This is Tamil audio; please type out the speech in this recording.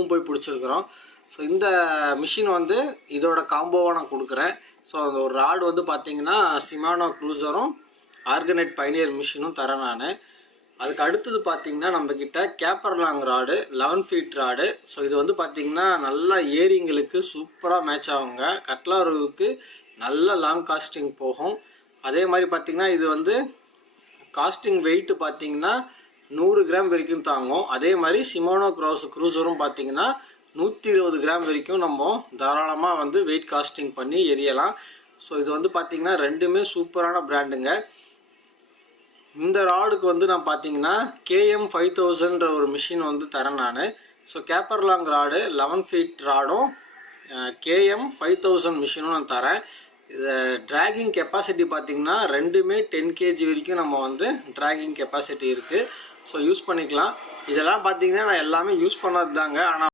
போய் பிடிச்சிருக்கிறோம். ஸோ இந்த மிஷின் வந்து இதோட காம்போவாக நான் கொடுக்குறேன். ஸோ அந்த ஒரு ராடு வந்து பார்த்திங்கன்னா ஷிமானோ க்ரூசரும் ஆர்கனைட் பைனியர் மிஷினும் தரேன் நான். அதுக்கு அடுத்தது பார்த்திங்கன்னா நம்மக்கிட்ட கேப்பர்லாங் ராடு 11 ஃபீட் ராடு. ஸோ இது வந்து பார்த்திங்கன்னா நல்லா ஏரிங்களுக்கு சூப்பராக மேட்ச் ஆகுங்க. கட்லாருவுக்கு நல்ல லாங் காஸ்டிங் போகும். அதே மாதிரி பார்த்திங்கன்னா இது வந்து காஸ்டிங் வெயிட்டு பார்த்திங்கன்னா 100 கிராம் வரைக்கும் தாங்கும். அதே மாதிரி ஷிமானோ க்ரூசரும் பார்த்திங்கன்னா 120 கிராம் வரைக்கும் நம்ம தாராளமாக வந்து வெயிட் காஸ்டிங் பண்ணி எரியலாம். ஸோ இது வந்து பார்த்திங்கன்னா ரெண்டுமே சூப்பரான பிராண்டுங்க. இந்த ராடுக்கு வந்து நான் பார்த்தீங்கன்னா KM 5000ன்ற ஒரு மிஷின் வந்து தரேன் நான். ஸோ கேப்பர்லாங் ராடு 11 ஃபீட் ராடும் KM 5000 மிஷினும் நான் தரேன். இது ட்ராகிங் கெப்பாசிட்டி பார்த்திங்கன்னா ரெண்டுமே 10 kg வரைக்கும் நம்ம வந்து ட்ராகிங் கெப்பாசிட்டி இருக்குது. ஸோ யூஸ் பண்ணிக்கலாம். இதெல்லாம் பார்த்திங்கன்னா நான் எல்லாமே யூஸ் பண்ணது தாங்க. ஆனால்